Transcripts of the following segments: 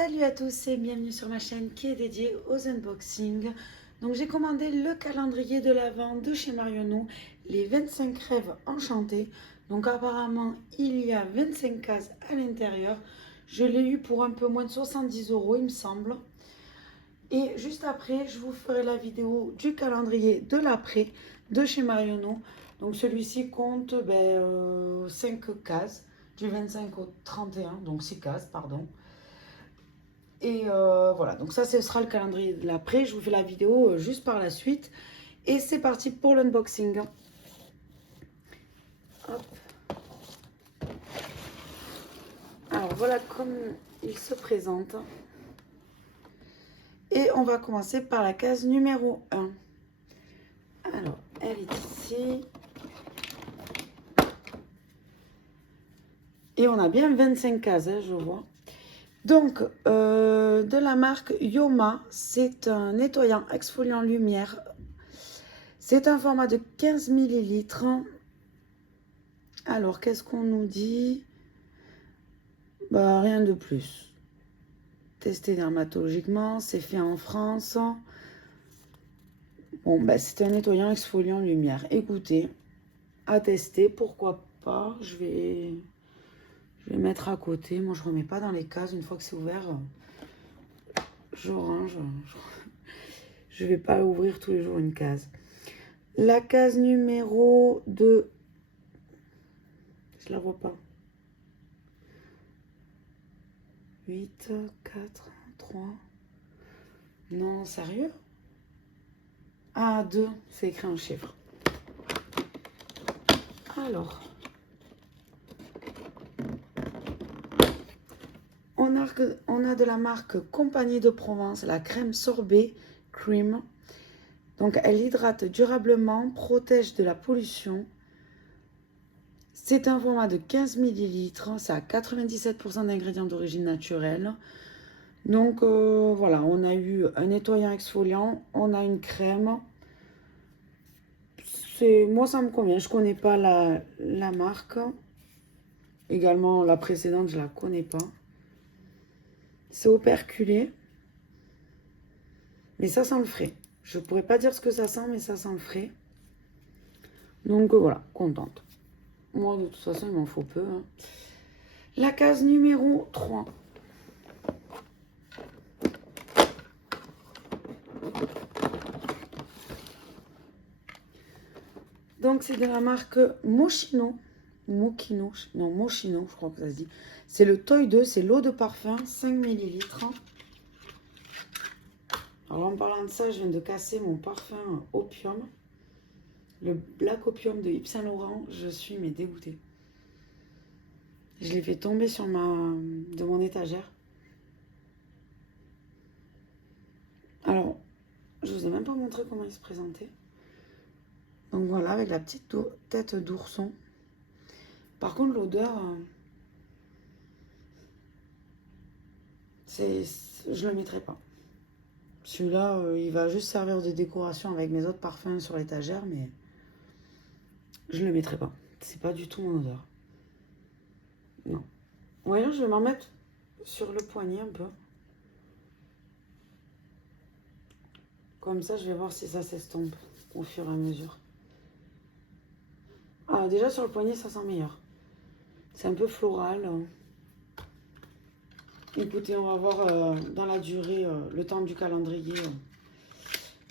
Salut à tous et bienvenue sur ma chaîne qui est dédiée aux unboxings. Donc j'ai commandé le calendrier de l'Avent de chez Marionneau, les 25 rêves enchantés. Donc apparemment il y a 25 cases à l'intérieur. Je l'ai eu pour un peu moins de 70 € il me semble. Et juste après je vous ferai la vidéo du calendrier de l'après de chez Marionneau. Donc celui-ci compte 5 cases, du 25 au 31, donc 6 cases pardon. Et voilà, donc ça ce sera le calendrier de l'après. Je vous fais la vidéo juste par la suite. Et c'est parti pour l'unboxing. Alors voilà comme il se présente. Et on va commencer par la case numéro 1. Alors, elle est ici. Et on a bien 25 cases, hein, je vois. Donc, de la marque Yoma, c'est un nettoyant exfoliant lumière. C'est un format de 15 ml. Alors, qu'est-ce qu'on nous dit? Bah, rien de plus. Testé dermatologiquement, c'est fait en France. Bon, bah, c'est un nettoyant exfoliant lumière. Écoutez, à tester, pourquoi pas. Je vais mettre à côté. Moi, je remets pas dans les cases. Une fois que c'est ouvert, je range. Je vais pas ouvrir tous les jours une case. La case numéro 2. Je la vois pas. 8, 4, 3. Non, sérieux? Ah, 2, c'est écrit en chiffres. Alors, on a de la marque Compagnie de Provence, la crème sorbet cream. Donc, elle hydrate durablement, protège de la pollution. C'est un format de 15 ml, ça a 97% d'ingrédients d'origine naturelle. Donc, voilà, on a eu un nettoyant exfoliant, on a une crème. Moi, ça me convient. Je ne connais pas la marque. Également, la précédente, je ne la connais pas. C'est operculé. Mais ça sent le frais. Je ne pourrais pas dire ce que ça sent, mais ça sent le frais. Donc, voilà, contente. Moi, de toute façon, il m'en faut peu. Hein. La case numéro 3. Donc, c'est de la marque Moschino. Moschino, non, Moschino, je crois que ça se dit. C'est le Toy 2, c'est l'eau de parfum, 5 ml. Alors, en parlant de ça, je viens de casser mon parfum Opium. Le Black Opium de Yves Saint Laurent. Je suis mais dégoûtée. Je l'ai fait tomber de mon étagère. Alors, je vous ai même pas montré comment il se présentait. Donc voilà, avec la petite tête d'ourson. Par contre, l'odeur, je le mettrai pas. Celui-là, il va juste servir de décoration avec mes autres parfums sur l'étagère, mais je le mettrai pas. C'est pas du tout mon odeur. Non. Voyons, je vais m'en mettre sur le poignet un peu. Comme ça, je vais voir si ça s'estompe au fur et à mesure. Ah, déjà sur le poignet, ça sent meilleur. C'est un peu floral. Écoutez, on va voir dans la durée, le temps du calendrier,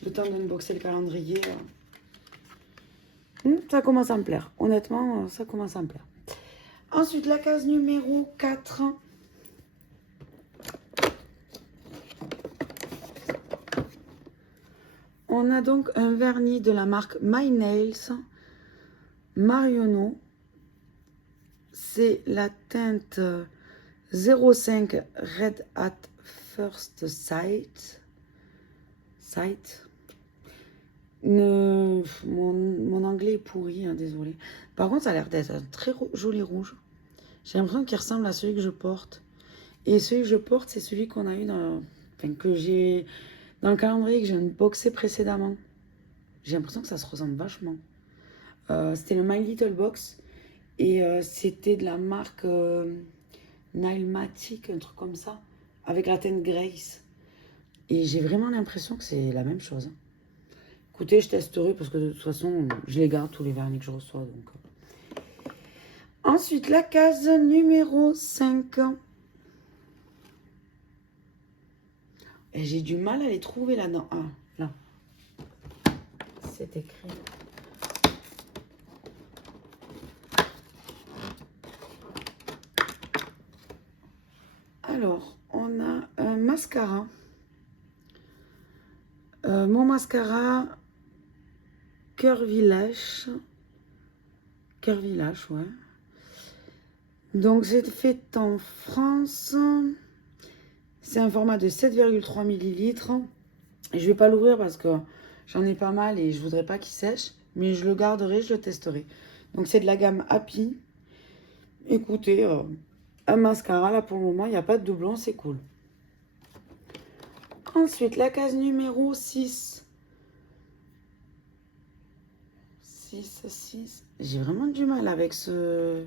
le temps d'unboxer le calendrier. Ça commence à me plaire. Honnêtement, ça commence à me plaire. Ensuite, la case numéro 4. On a donc un vernis de la marque My Nails Marionneau. C'est la teinte 05 Red at First Sight. Mon anglais est pourri, hein, désolé. Par contre, ça a l'air d'être un très joli rouge. J'ai l'impression qu'il ressemble à celui que je porte. Et celui que je porte, c'est celui qu'on a eu que j'ai dans le calendrier que j'ai unboxé précédemment. J'ai l'impression que ça se ressemble vachement. C'était le My Little Box. Et c'était de la marque Nailmatic, un truc comme ça. avec la teinte Grace. Et j'ai vraiment l'impression que c'est la même chose. Écoutez, je testerai parce que de toute façon, je les garde tous les vernis que je reçois. Donc. Ensuite, la case numéro 5. Et j'ai du mal à les trouver là-dedans. Ah, là. C'est écrit. Alors, on a un mascara. Mon mascara Curvy Lash. Curvy Lash, ouais. Donc, c'est fait en France. C'est un format de 7,3 ml. Et je vais pas l'ouvrir parce que j'en ai pas mal et je voudrais pas qu'il sèche. Mais je le garderai, je le testerai. Donc, c'est de la gamme Happy. Écoutez, un mascara, là, pour le moment, il n'y a pas de doublon, c'est cool. Ensuite, la case numéro 6. 6. J'ai vraiment du mal avec ce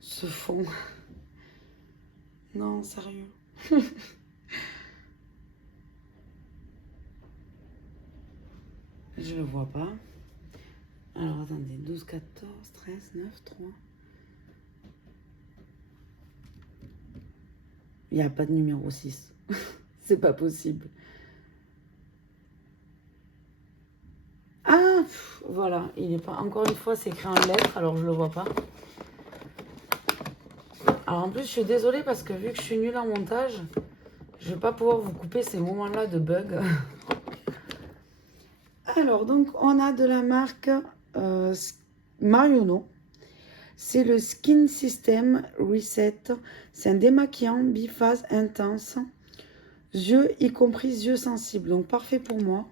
fond. Non, sérieux. Je le vois pas. Alors, attendez. 12, 14, 13, 9, 3. Il n'y a pas de numéro 6. C'est pas possible. Ah, voilà. Il est pas. Encore une fois, c'est écrit en lettres, alors je le vois pas. Alors en plus, je suis désolée parce que vu que je suis nulle en montage, je vais pas pouvoir vous couper ces moments-là de bug. Alors, donc, on a de la marque Marionneau. C'est le Skin System Reset. C'est un démaquillant biphase intense. Yeux, y compris yeux sensibles. Donc, parfait pour moi.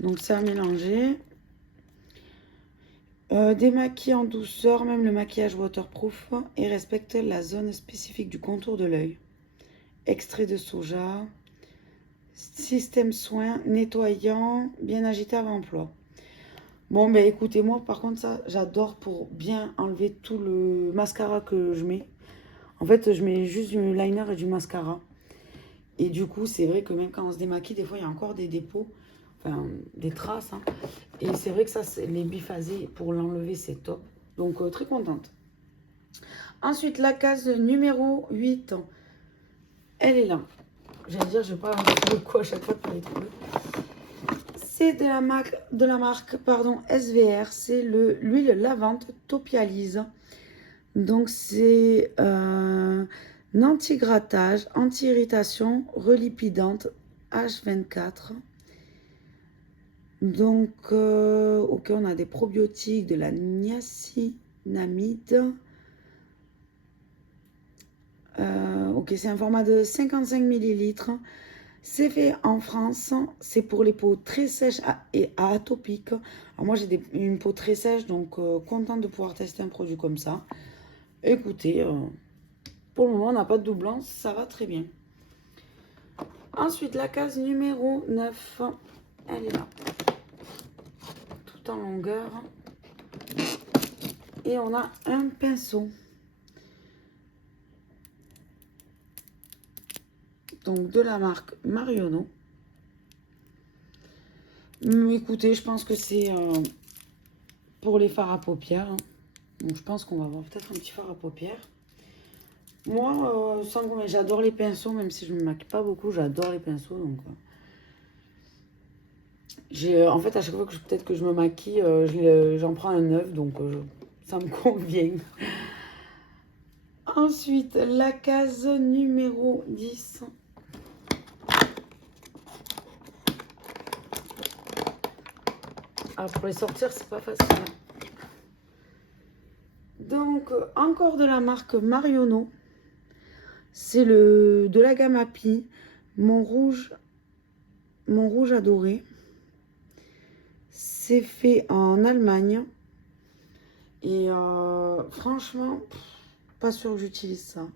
Donc, c'est à mélanger. Démaquille en douceur, même le maquillage waterproof. Et respecte la zone spécifique du contour de l'œil. Extrait de soja. Système soin nettoyant, bien agité avant emploi. Bon, ben écoutez, moi par contre, ça, j'adore pour bien enlever tout le mascara que je mets. En fait, je mets juste du liner et du mascara. Et du coup, c'est vrai que même quand on se démaquille, des fois, il y a encore des dépôts, enfin, des traces. Hein. Et c'est vrai que ça, les biphasés, pour l'enlever, c'est top. Donc, très contente. Ensuite, la case numéro 8. Elle est là. J'allais dire, je ne vais pas trouver quoi à chaque fois pour les trouver. C'est de la marque pardon, SVR. C'est l'huile lavande Topialise. Donc, c'est un anti-grattage, anti-irritation, relipidante H24. Donc, ok, on a des probiotiques, de la niacinamide. Ok, c'est un format de 55 ml. C'est fait en France. C'est pour les peaux très sèches et atopiques. Alors moi, j'ai une peau très sèche, donc contente de pouvoir tester un produit comme ça. Écoutez, pour le moment, on n'a pas de doublon, ça va très bien. Ensuite, la case numéro 9, elle est là. Tout en longueur. Et on a un pinceau. Donc, de la marque Marionneau. Écoutez, je pense que c'est pour les fards à paupières. Hein. Donc, je pense qu'on va avoir peut-être un petit fard à paupières. Moi, j'adore les pinceaux, même si je ne me maquille pas beaucoup, j'adore les pinceaux. Donc, en fait, à chaque fois que peut-être que je me maquille, j'en prends un neuf, donc ça me convient. Ensuite, la case numéro 10. Ah, pour les sortir, c'est pas facile. Donc, encore de la marque Marionneau. C'est de la gamme Happy. Mon rouge adoré. C'est fait en Allemagne. Et franchement, pas sûr que j'utilise ça.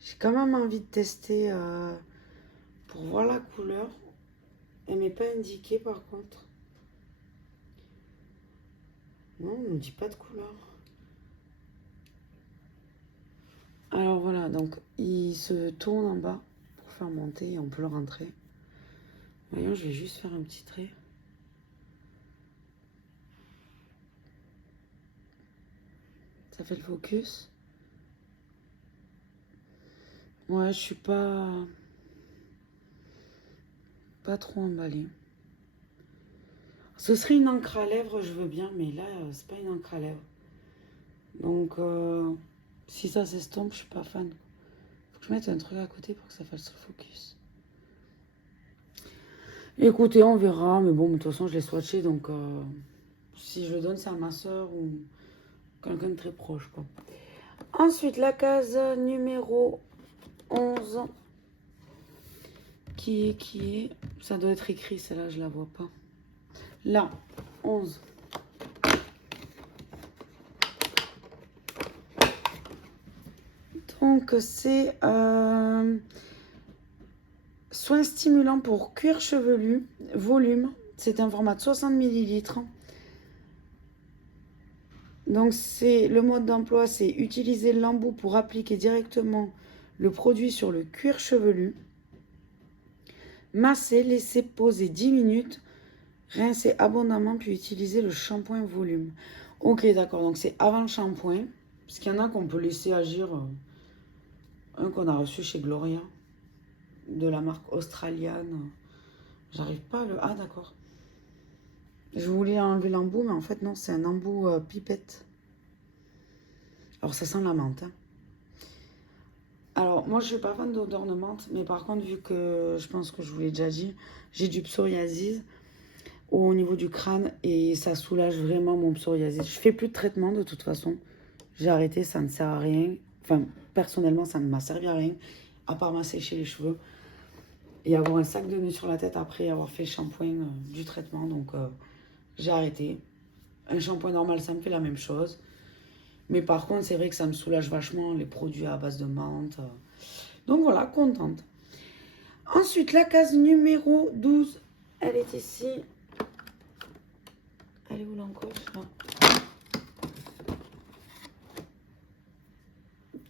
J'ai quand même envie de tester pour voir la couleur. Elle m'est pas indiquée par contre. Non, on ne dit pas de couleur. Alors voilà, donc il se tourne en bas pour faire monter et on peut le rentrer. Voyons, je vais juste faire un petit trait. Ça fait le focus. Ouais, je suis pas trop emballée. Ce serait une encre à lèvres, je veux bien, mais là, c'est pas une encre à lèvres. Donc, si ça s'estompe, je suis pas fan. Faut que je mette un truc à côté pour que ça fasse le focus. Écoutez, on verra, mais bon, de toute façon, je l'ai swatché, donc si je le donne, c'est à ma soeur ou quelqu'un de très proche, quoi. Ensuite, la case numéro 11, qui est, ça doit être écrit, celle-là, je la vois pas. Là, 11. Donc, c'est soin stimulant pour cuir chevelu, volume. C'est un format de 60 ml. Donc, le mode d'emploi, c'est utiliser l'embout pour appliquer directement le produit sur le cuir chevelu. Masser, laisser poser 10 minutes. Rincer abondamment, puis utiliser le shampoing volume. Ok, d'accord, donc c'est avant le shampoing. Parce qu'il y en a qu'on peut laisser agir. Un qu'on a reçu chez Gloria, de la marque australienne. J'arrive pas à le... Ah, d'accord. Je voulais enlever l'embout, mais en fait, non, c'est un embout pipette. Alors, ça sent la menthe. Hein. Alors, moi, je suis pas fan d'odeur de menthe, mais par contre, vu que je pense que je vous l'ai déjà dit, j'ai du psoriasis au niveau du crâne et ça soulage vraiment mon psoriasis. Je fais plus de traitement de toute façon. J'ai arrêté, ça ne sert à rien. Enfin, personnellement, ça ne m'a servi à rien, à part m'assécher les cheveux et avoir un sac de nœuds sur la tête après avoir fait le shampoing du traitement. Donc, j'ai arrêté. Un shampoing normal, ça me fait la même chose. Mais par contre, c'est vrai que ça me soulage vachement les produits à base de menthe. Donc voilà, contente. Ensuite, la case numéro 12, elle est ici. Elle est où l'encoche là?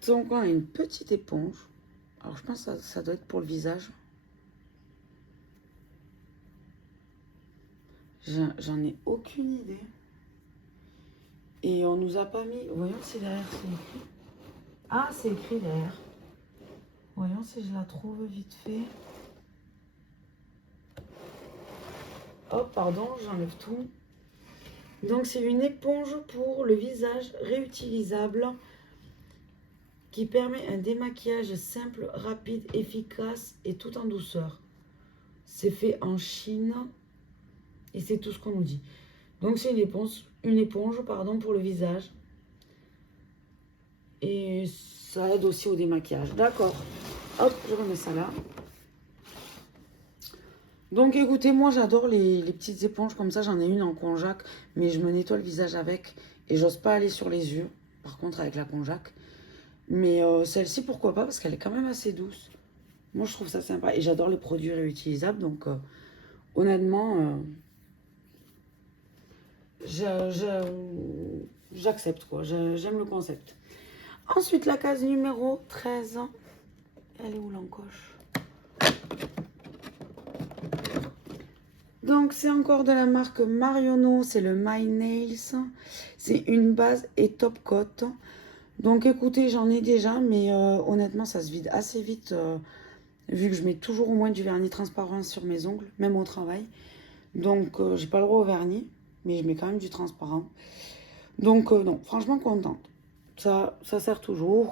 Donc on a une petite éponge. Alors je pense que ça doit être pour le visage. J'en ai aucune idée. Et on nous a pas mis... Voyons si derrière c'est écrit. Ah, c'est écrit derrière. Voyons si je la trouve vite fait. Oh, pardon, j'enlève tout. Donc c'est une éponge pour le visage réutilisable qui permet un démaquillage simple, rapide, efficace et tout en douceur. C'est fait en Chine et c'est tout ce qu'on nous dit. Donc c'est une éponge pour le visage. Et ça aide aussi au démaquillage. D'accord. Hop, je remets ça là. Donc écoutez, moi j'adore les petites éponges comme ça. J'en ai une en konjac, mais je me nettoie le visage avec. Et j'ose pas aller sur les yeux, par contre avec la konjac. Mais celle-ci, pourquoi pas, parce qu'elle est quand même assez douce. Moi je trouve ça sympa. Et j'adore les produits réutilisables. Donc honnêtement, j'accepte quoi. J'aime le concept. Ensuite, la case numéro 13. Elle est où l'encoche? Donc, c'est encore de la marque Marionneau. C'est le My Nails. C'est une base et top coat. Donc, écoutez, j'en ai déjà. Mais honnêtement, ça se vide assez vite. Vu que je mets toujours au moins du vernis transparent sur mes ongles. Même au travail. Donc, j'ai pas le droit au vernis. Mais je mets quand même du transparent. Donc, non, franchement, contente. Ça sert toujours.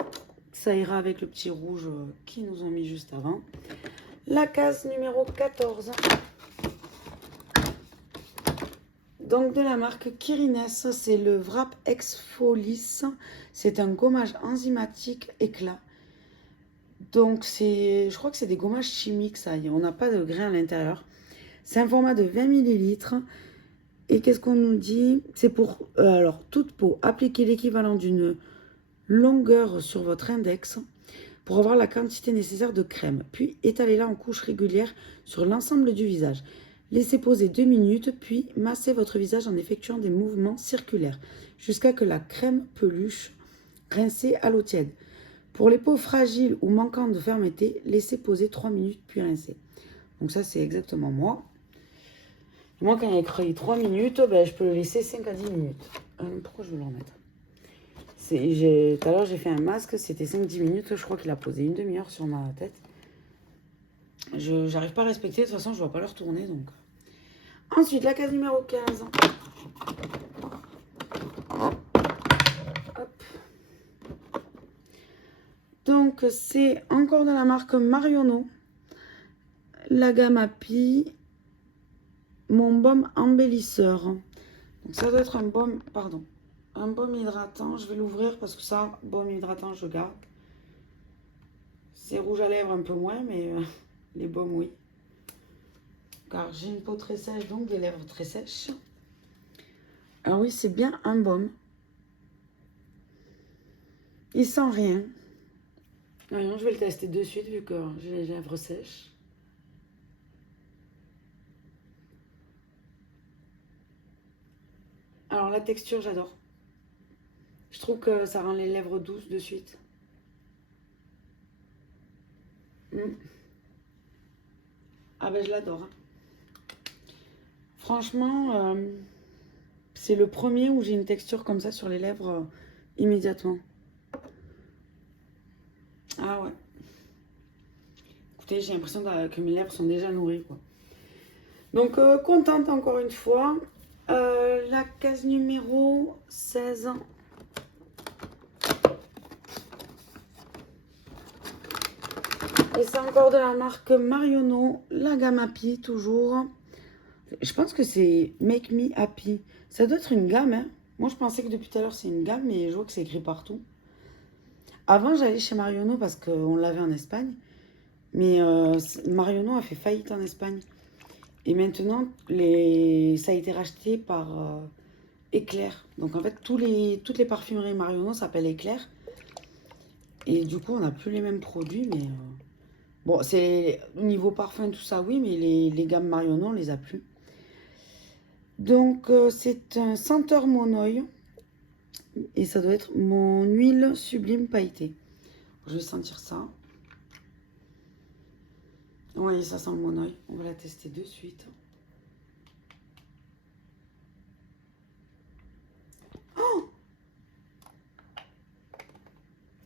Ça ira avec le petit rouge qu'ils nous ont mis juste avant. La case numéro 14. Donc de la marque Kirines, c'est le Wrap Exfolis. C'est un gommage enzymatique éclat. Donc je crois que c'est des gommages chimiques, ça. On n'a pas de grains à l'intérieur. C'est un format de 20 ml. Et qu'est-ce qu'on nous dit? C'est pour, alors, toute peau. Appliquez l'équivalent d'une longueur sur votre index pour avoir la quantité nécessaire de crème. Puis étalez-la en couches régulières sur l'ensemble du visage. Laissez poser 2 minutes, puis massez votre visage en effectuant des mouvements circulaires jusqu'à que la crème peluche rincée à l'eau tiède. Pour les peaux fragiles ou manquant de fermeté, laissez poser 3 minutes puis rincer. Donc ça, c'est exactement moi. Moi, quand il y a écrit 3 minutes, ben, je peux le laisser 5 à 10 minutes. Pourquoi je veux le remettre? Tout à l'heure, j'ai fait un masque, c'était 5-10 minutes. Je crois qu'il a posé une demi-heure sur ma tête. Je n'arrive pas à respecter. De toute façon, je ne vais pas le retourner. Donc. Ensuite, la case numéro 15. Hop. Donc, c'est encore de la marque Marionneau. La gamme Happy. Mon baume embellisseur. Donc, ça doit être un baume, pardon, un baume hydratant. Je vais l'ouvrir parce que ça, baume hydratant, je garde. C'est rouge à lèvres un peu moins, mais les baumes, oui. Car j'ai une peau très sèche, donc des lèvres très sèches. Alors oui, c'est bien un baume. Il sent rien. Non, je vais le tester de suite vu que j'ai les lèvres sèches. Alors la texture, j'adore. Je trouve que ça rend les lèvres douces de suite. Ah ben je l'adore. Franchement, c'est le premier où j'ai une texture comme ça sur les lèvres immédiatement. Ah ouais. Écoutez, j'ai l'impression que mes lèvres sont déjà nourries, quoi. Donc, contente encore une fois. La case numéro 16. Et c'est encore de la marque Marionneau, la gamme Happy, toujours. Je pense que c'est Make Me Happy. Ça doit être une gamme, hein. Moi, je pensais que depuis tout à l'heure, c'est une gamme, mais je vois que c'est écrit partout. Avant, j'allais chez Marionneau parce qu'on l'avait en Espagne. Mais Marionneau a fait faillite en Espagne. Et maintenant, ça a été racheté par Éclair. Donc, en fait, toutes les parfumeries Marionneau s'appellent Éclair. Et du coup, on n'a plus les mêmes produits, mais... bon, c'est au niveau parfum, tout ça, oui, mais les gammes Marionneau, on les a plus. Donc, c'est un senteur Mon Oeil. Et ça doit être mon huile sublime pailletée. Je vais sentir ça. Oui, ça sent le Mon Oeil. On va la tester de suite. Oh!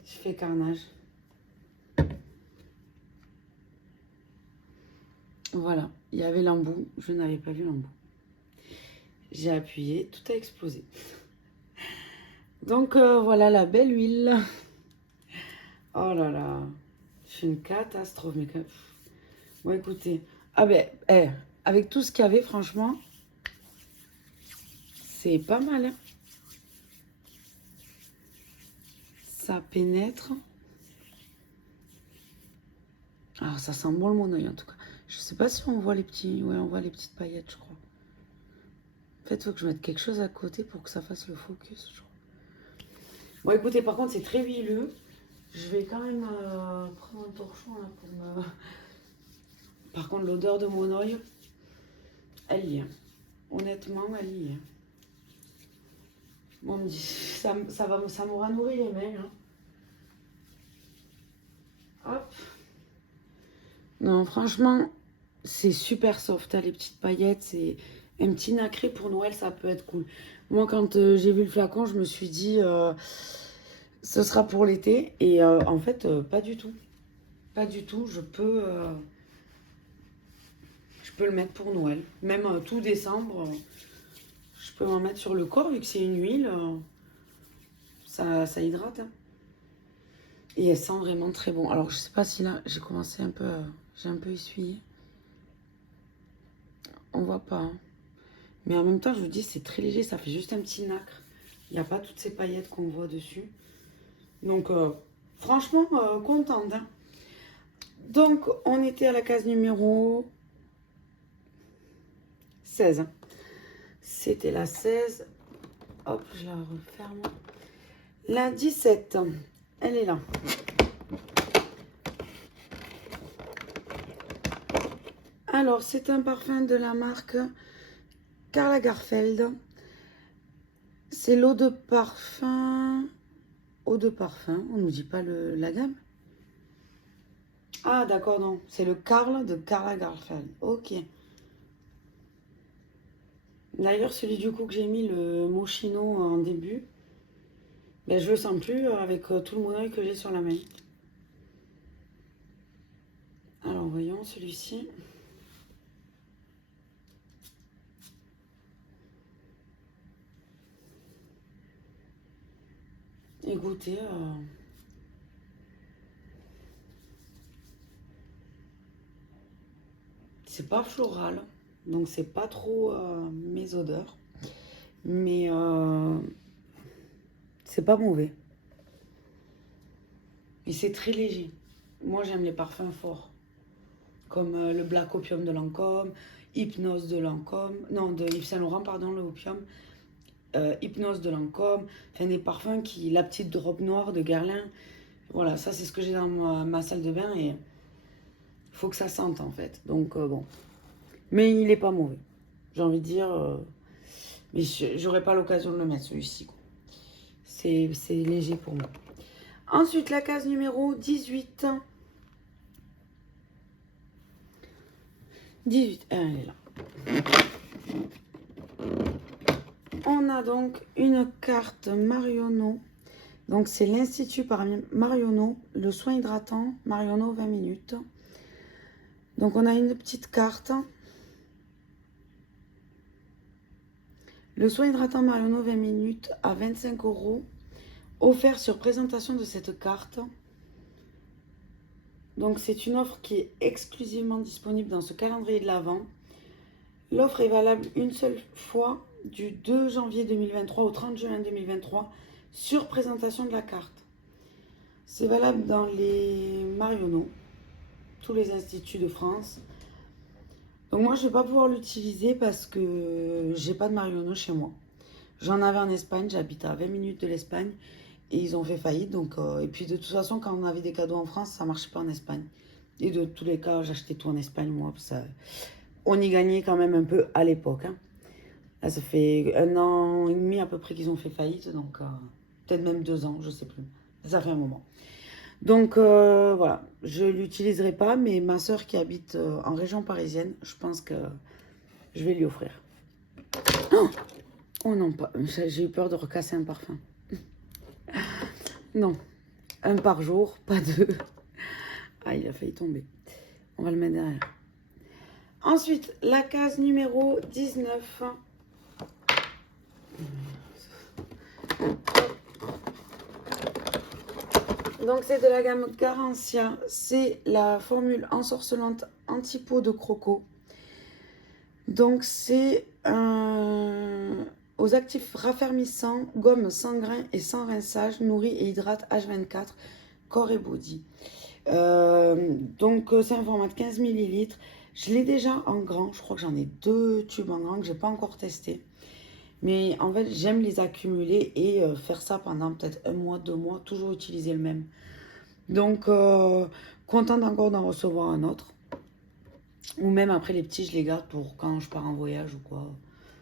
Je fais carnage. Voilà, il y avait l'embout. Je n'avais pas vu l'embout. J'ai appuyé, tout a explosé. Donc voilà la belle huile. Oh là là, c'est une catastrophe. Mais bon, écoutez, ah ben, avec tout ce qu'il y avait, franchement, c'est pas mal. Hein. Ça pénètre. Alors ça sent bon le Mon Oeil en tout cas. Je sais pas si on voit les petits, ouais, on voit les petites paillettes, je crois. En fait, il faut que je mette quelque chose à côté pour que ça fasse le focus, je crois. Bon, écoutez, par contre, c'est très huileux. Je vais quand même prendre un torchon là pour me... Par contre, l'odeur de Mon Oeil, elle y est. Honnêtement, elle y est. Bon, on me dit, ça m'aura nourri les mains. Hein. Hop. Non, franchement, c'est super soft, hein, les petites paillettes. C'est un petit nacré pour Noël, ça peut être cool. Moi, quand j'ai vu le flacon, je me suis dit, ce sera pour l'été. Et en fait, pas du tout. Pas du tout. Je peux le mettre pour Noël. Même tout décembre, je peux m'en mettre sur le corps, vu que c'est une huile. Ça hydrate. Hein. Et elle sent vraiment très bon. Alors, je sais pas si là, j'ai commencé un peu... j'ai un peu essuyé. On voit pas. Hein. Mais en même temps, je vous dis, c'est très léger. Ça fait juste un petit nacre. Il n'y a pas toutes ces paillettes qu'on voit dessus. Donc, franchement, contente. Hein. Donc, on était à la case numéro 16. Hein. C'était la 16. Hop, je la referme. La 17. Elle est là. Alors, c'est un parfum de la marque Karl Lagerfeld. C'est l'eau de parfum eau de parfum. On nous dit pas la gamme. Ah d'accord, non. C'est le Karl de Karl Lagerfeld. Ok. D'ailleurs, celui du coup que j'ai mis, le Moschino en début, ben, je le sens plus avec tout le monoeil que j'ai sur la main. Alors voyons celui-ci. Écoutez, c'est pas floral, donc c'est pas trop mes odeurs, mais c'est pas mauvais. Et c'est très léger. Moi j'aime les parfums forts, comme le Black Opium de Lancôme, Hypnose de Lancôme, non de Yves Saint Laurent, pardon, le Opium, Hypnose de Lancôme, enfin des parfums qui, la petite robe noire de Guerlain, voilà, ça c'est ce que j'ai dans ma salle de bain et il faut que ça sente en fait. Donc bon, mais il est pas mauvais, j'ai envie de dire, mais j'aurais pas l'occasion de le mettre celui-ci. C'est léger pour moi. Ensuite la case numéro 18. 18, elle est là. On a donc une carte Marionneau. Donc c'est l'Institut par Marionneau, le soin hydratant Marionneau 20 minutes. Donc on a une petite carte. Le soin hydratant Marionneau 20 minutes à 25 €, offert sur présentation de cette carte. Donc c'est une offre qui est exclusivement disponible dans ce calendrier de l'Avent. L'offre est valable une seule fois du 2 janvier 2023 au 30 juin 2023 sur présentation de la carte. C'est valable dans les Marionneau, tous les instituts de France. Donc moi je ne vais pas pouvoir l'utiliser parce que j'ai pas de Marionneau chez moi. J'en avais en Espagne, j'habite à 20 minutes de l'Espagne et ils ont fait faillite. Donc, et puis de toute façon quand on avait des cadeaux en France, ça ne marchait pas en Espagne. Et de tous les cas, j'achetais tout en Espagne moi. Ça, on y gagnait quand même un peu à l'époque. Hein. Là, ça fait 1 an et demi à peu près qu'ils ont fait faillite. Donc peut-être même 2 ans, je ne sais plus. Ça fait un moment. Donc voilà, je ne l'utiliserai pas, mais ma soeur qui habite en région parisienne, je pense que je vais lui offrir. Oh non, pas. J'ai eu peur de recasser un parfum. Non, un par jour, pas deux. Ah, il a failli tomber. On va le mettre derrière. Ensuite, la case numéro 19. Donc c'est de la gamme Garancia. C'est la formule ensorcelante anti-peau de croco. Donc c'est aux actifs raffermissants, gomme sans grain et sans rinçage, nourrit et hydrate H24, corps et body. Donc c'est un format de 15 ml. Je l'ai déjà en grand, je crois que j'en ai 2 tubes en grand que je n'ai pas encore testé. Mais en fait j'aime les accumuler et faire ça pendant peut-être 1 mois, 2 mois, toujours utiliser le même. Donc contente encore d'en recevoir un autre. Ou même après les petits, je les garde pour quand je pars en voyage ou quoi.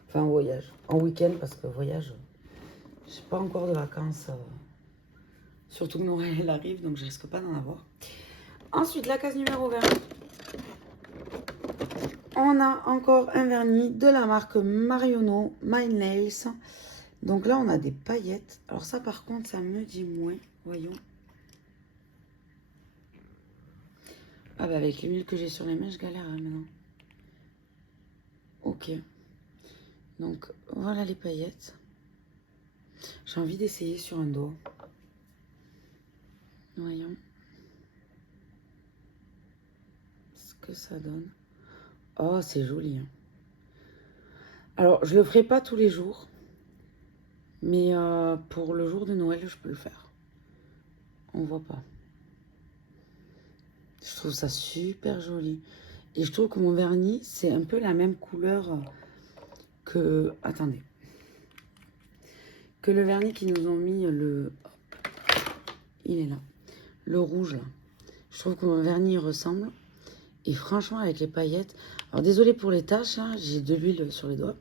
Enfin, en voyage. En week-end, parce que voyage, je n'ai pas encore de vacances. Surtout que Noël elle arrive, donc je risque pas d'en avoir. Ensuite, la case numéro 20. On a encore un vernis de la marque Marionneau, My Nails. Donc là, on a des paillettes. Alors ça, par contre, ça me dit moins. Voyons. Ah bah avec l'huile que j'ai sur les mains, je galère hein, maintenant. Ok. Donc voilà les paillettes. J'ai envie d'essayer sur un doigt. Voyons. Ce que ça donne. Oh, c'est joli. Hein. Alors, je le ferai pas tous les jours. Mais pour le jour de Noël, je peux le faire. On voit pas. Je trouve ça super joli. Et je trouve que mon vernis, c'est un peu la même couleur que... Attendez. Que le vernis qui nous ont mis le... Hop, il est là. Le rouge, là. Je trouve que mon vernis ressemble. Et franchement, avec les paillettes... Alors, désolé pour les taches, hein, j'ai de l'huile sur les doigts.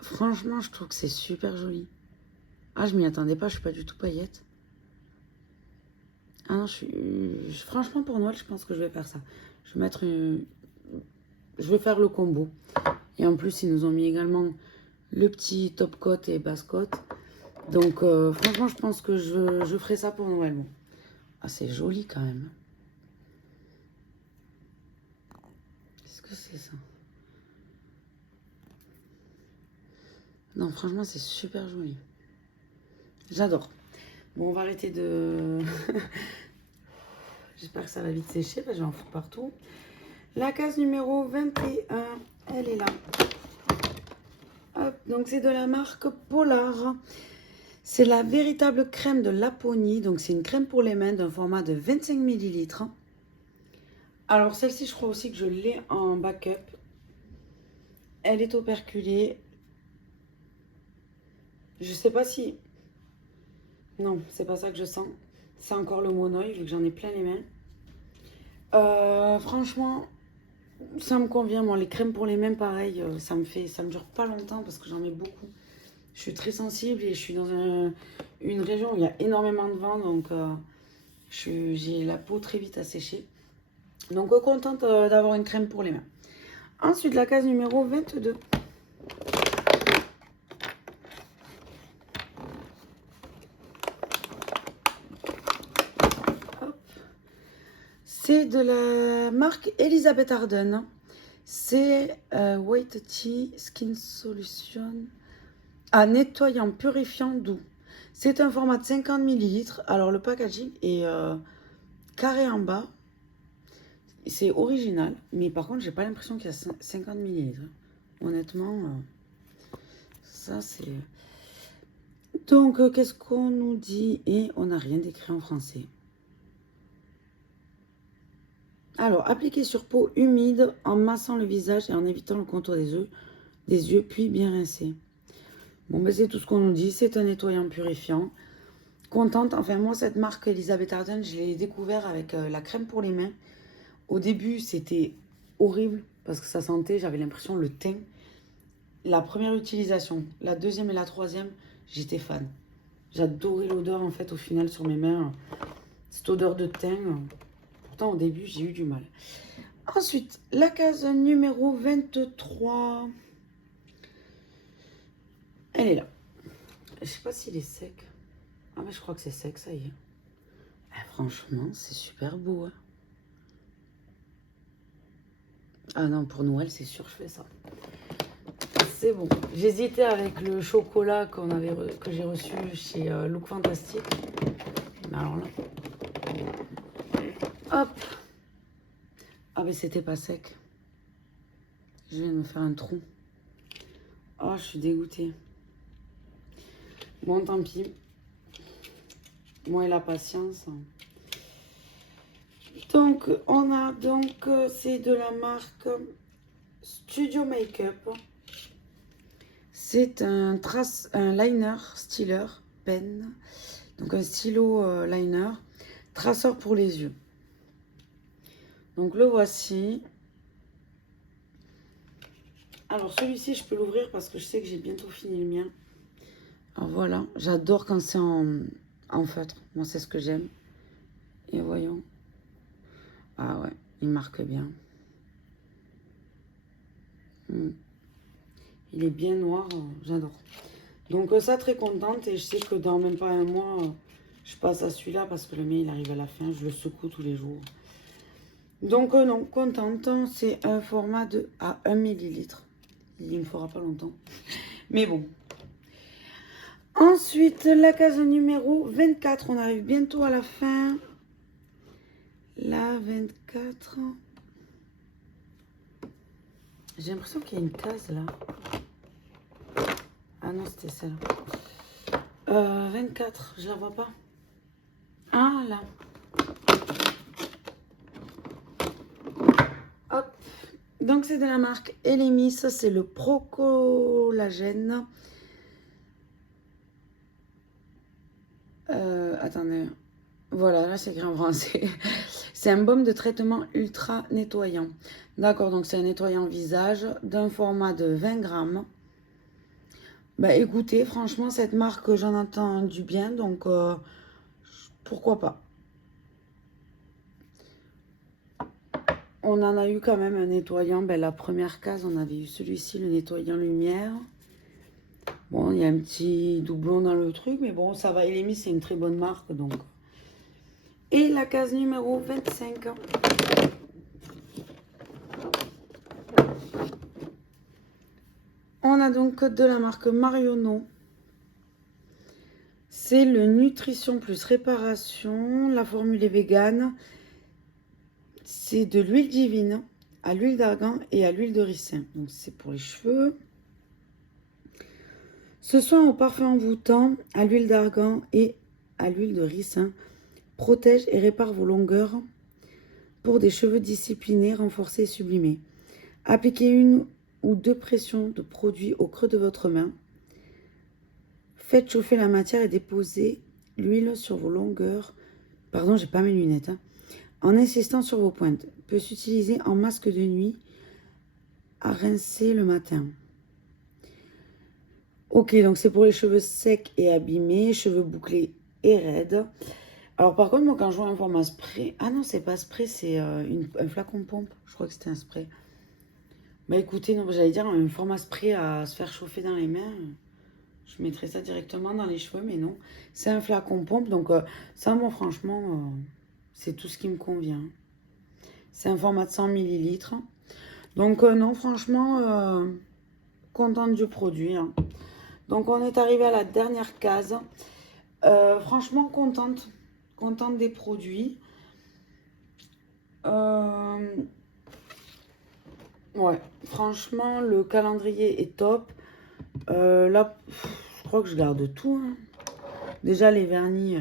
Franchement, je trouve que c'est super joli. Ah, je m'y attendais pas, je suis pas du tout paillette. Ah non, franchement, pour Noël, je pense que je vais faire ça. Je vais mettre je vais faire le combo. Et en plus, ils nous ont mis également le petit top coat et basse coat. Donc, franchement, je pense que je ferai ça pour Noël. Bon. Ah, c'est joli quand même. Qu'est-ce que c'est ça? Non, franchement, c'est super joli. J'adore. Bon, on va arrêter de... J'espère que ça va vite sécher, parce que j'en fous partout. La case numéro 21, elle est là. Hop, donc c'est de la marque Polar. C'est la véritable crème de Laponie. Donc c'est une crème pour les mains d'un format de 25 ml. Alors celle-ci, je crois aussi que je l'ai en backup. Elle est operculée. Je sais pas si... Non, c'est pas ça que je sens. C'est encore le monoï, vu que j'en ai plein les mains. Franchement, ça me convient. Moi, les crèmes pour les mains, pareil, ça me dure pas longtemps parce que j'en mets beaucoup. Je suis très sensible et je suis dans une région où il y a énormément de vent, donc j'ai la peau très vite à sécher. Donc, contente d'avoir une crème pour les mains. Ensuite, la case numéro 22. C'est de la marque Elizabeth Arden. C'est White Tea Skin Solution. Ah, nettoyant, purifiant, doux. C'est un format de 50 ml. Alors, le packaging est carré en bas. C'est original. Mais par contre, j'ai pas l'impression qu'il y a 50 ml. Honnêtement, ça c'est... Donc, qu'est-ce qu'on nous dit? Et on n'a rien d'écrit en français. Alors, appliquer sur peau humide en massant le visage et en évitant le contour des yeux, puis bien rincer. Bon, ben c'est tout ce qu'on nous dit. C'est un nettoyant purifiant. Contente. Enfin, moi, cette marque Elizabeth Arden, je l'ai découvert avec la crème pour les mains. Au début, c'était horrible parce que ça sentait, j'avais l'impression, le thym. La première utilisation, la deuxième et la troisième, j'étais fan. J'adorais l'odeur, en fait, au final, sur mes mains. Cette odeur de thym. Pourtant, au début, j'ai eu du mal. Ensuite, la case numéro 23. Elle est là. Je sais pas s'il est sec. Ah, mais je crois que c'est sec, ça y est. Ah, franchement, c'est super beau. Hein. Ah non, pour Noël, c'est sûr, je fais ça. C'est bon. J'hésitais avec le chocolat que j'ai reçu chez Look Fantastic. Mais alors là... Hop. Ah, mais c'était pas sec. Je viens de me faire un trou. Oh, je suis dégoûtée. Bon, tant pis. Moi et la patience. Donc, on a donc, c'est de la marque Studio Makeup. C'est un liner styler pen. Donc, un stylo liner. Traceur pour les yeux. Donc, le voici. Alors, celui-ci, je peux l'ouvrir parce que je sais que j'ai bientôt fini le mien. Alors, voilà. J'adore quand c'est en feutre. Moi, c'est ce que j'aime. Et voyons. Ah ouais, il marque bien. Il est bien noir, j'adore. Donc ça, très contente. Et je sais que dans même pas un mois, je passe à celui-là parce que le mien, il arrive à la fin. Je le secoue tous les jours. Donc non, contente. C'est un format de 1 ml. Il ne me fera pas longtemps. Mais bon. Ensuite, la case numéro 24. On arrive bientôt à la fin. La 24. J'ai l'impression qu'il y a une case là. Ah non, c'était celle-là. 24, je la vois pas. Ah là. Hop. Donc c'est de la marque Elemis. Ça c'est le Pro Collagène. Attendez. Voilà, là c'est écrit en français. C'est un baume de traitement ultra nettoyant. D'accord, donc c'est un nettoyant visage d'un format de 20 grammes. Bah écoutez, franchement, cette marque, j'en entends du bien, donc pourquoi pas. On en a eu quand même un nettoyant. Ben, la première case, on avait eu celui-ci, le nettoyant lumière. Bon, il y a un petit doublon dans le truc, mais bon, ça va. Elemi, c'est une très bonne marque, donc. Et la case numéro 25. On a donc de la marque Marionneau. C'est le Nutrition plus Réparation. La formule est végane. C'est de l'huile divine à l'huile d'argan et à l'huile de ricin. Donc c'est pour les cheveux. Ce soin au parfum envoûtant à l'huile d'argan et à l'huile de ricin protège et répare vos longueurs pour des cheveux disciplinés, renforcés et sublimés. Appliquez 1 ou 2 pressions de produit au creux de votre main. Faites chauffer la matière et déposez l'huile sur vos longueurs. Pardon, j'ai pas mes lunettes. En insistant sur vos pointes. Peut s'utiliser en masque de nuit à rincer le matin. Ok, donc c'est pour les cheveux secs et abîmés, cheveux bouclés et raides. Alors par contre, moi quand je vois un format spray... Ah non, c'est pas spray, c'est un flacon pompe. Je crois que c'était un spray. Bah écoutez, non, j'allais dire un format spray à se faire chauffer dans les mains. Je mettrais ça directement dans les cheveux, mais non. C'est un flacon pompe, donc ça, moi franchement, c'est tout ce qui me convient. C'est un format de 100 ml. Donc non, franchement, contente du produit. Hein. Donc on est arrivé à la dernière case. Franchement contente des produits. Ouais, franchement le calendrier est top. Là, je crois que je garde tout. Hein. Déjà les vernis,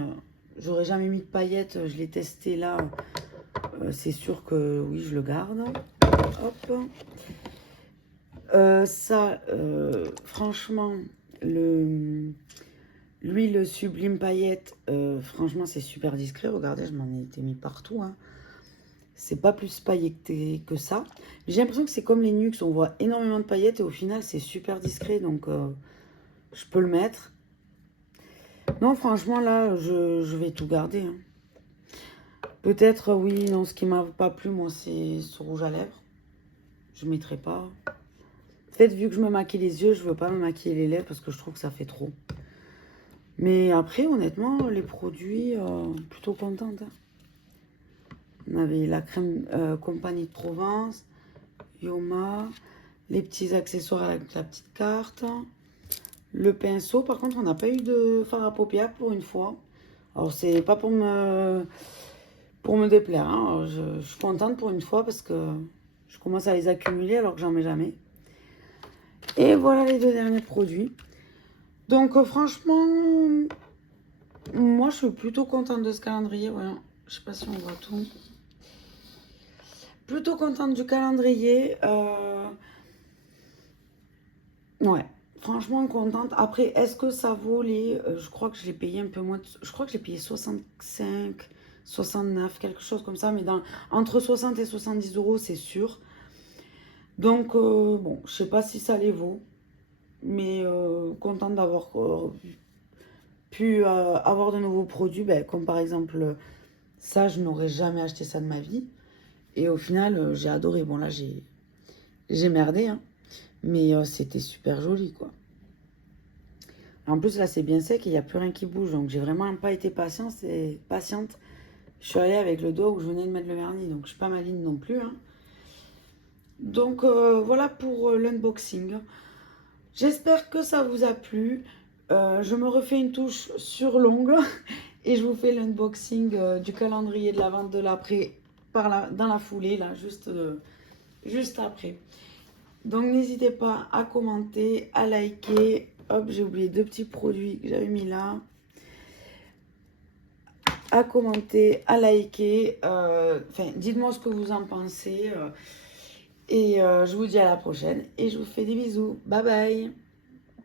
j'aurais jamais mis de paillettes. Je l'ai testé là. C'est sûr que oui, je le garde. Hop. Ça, franchement, l'huile sublime paillette, franchement, c'est super discret. Regardez, je m'en ai été mis partout. Hein. C'est pas plus pailleté que ça. J'ai l'impression que c'est comme les Nuxe, on voit énormément de paillettes et au final, c'est super discret. Donc, je peux le mettre. Non, franchement, là, je vais tout garder. Hein. Peut-être, oui, non, ce qui m'a pas plu, moi, c'est ce rouge à lèvres. Je mettrai pas. Peut-être vu que je me maquille les yeux, je veux pas me maquiller les lèvres parce que je trouve que ça fait trop. Mais après, honnêtement, les produits, plutôt contente. Hein. On avait la crème Compagnie de Provence, Yoma, les petits accessoires avec la petite carte, le pinceau. Par contre, on n'a pas eu de fard à paupières pour une fois. Alors, c'est pas pour me déplaire. Hein. Alors, je suis contente pour une fois parce que je commence à les accumuler alors que j'en mets jamais. Et voilà les 2 derniers produits. Donc franchement, moi je suis plutôt contente de ce calendrier. Ouais, je sais pas si on voit tout. Plutôt contente du calendrier. Ouais, franchement contente. Après, est-ce que ça vaut les... je crois que je l'ai payé un peu moins. Je crois que je l'ai payé 65, 69, quelque chose comme ça. Mais entre 60 et 70 euros, c'est sûr. Donc, bon, je sais pas si ça les vaut. Mais contente d'avoir pu avoir de nouveaux produits, ben, comme par exemple ça, je n'aurais jamais acheté ça de ma vie. Et au final, j'ai adoré. Bon là, j'ai merdé, hein, mais c'était super joli, quoi. En plus, là, c'est bien sec et il n'y a plus rien qui bouge. Donc, j'ai vraiment pas été patiente. Je suis allée avec le doigt où je venais de mettre le vernis. Donc, je suis pas maligne non plus. Hein. Donc, voilà pour l'unboxing. J'espère que ça vous a plu. Je me refais une touche sur l'ongle et je vous fais l'unboxing du calendrier de la vente de l'après dans la foulée, là, juste après. Donc n'hésitez pas à commenter, à liker. Hop, j'ai oublié 2 petits produits que j'avais mis là. À commenter, à liker. Enfin, dites-moi ce que vous en pensez. Et je vous dis à la prochaine. Et je vous fais des bisous. Bye bye.